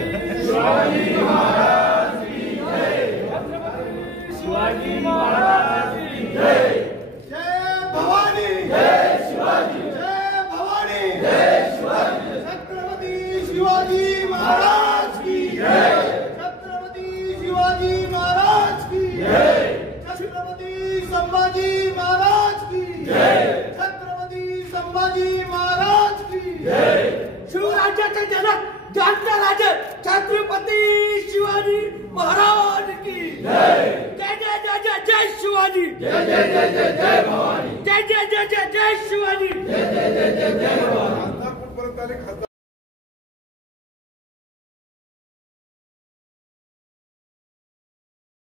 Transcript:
शिवाजी महाराज की जय। शिवाजी महाराज की जय। जय भवानी जय शिवाजी। जय भवानी जय शिवाजी। छत्रपती शिवाजी महाराज की जय। छत्रपती शिवाजी महाराज की जय। छत्रपती संभाजी महाराज की जय। छत्रपती संभाजी महाराज की जय। शिवराज्याचे जनक ज्यांचा राजा छत्रपती शिवाजी महाराज की जय। जय जय जय जय जय शिवाजी। जय जय जय जय जय भवानी। जय जय जय जय जय शिवाजी। जय जय जय जय जय भवानी।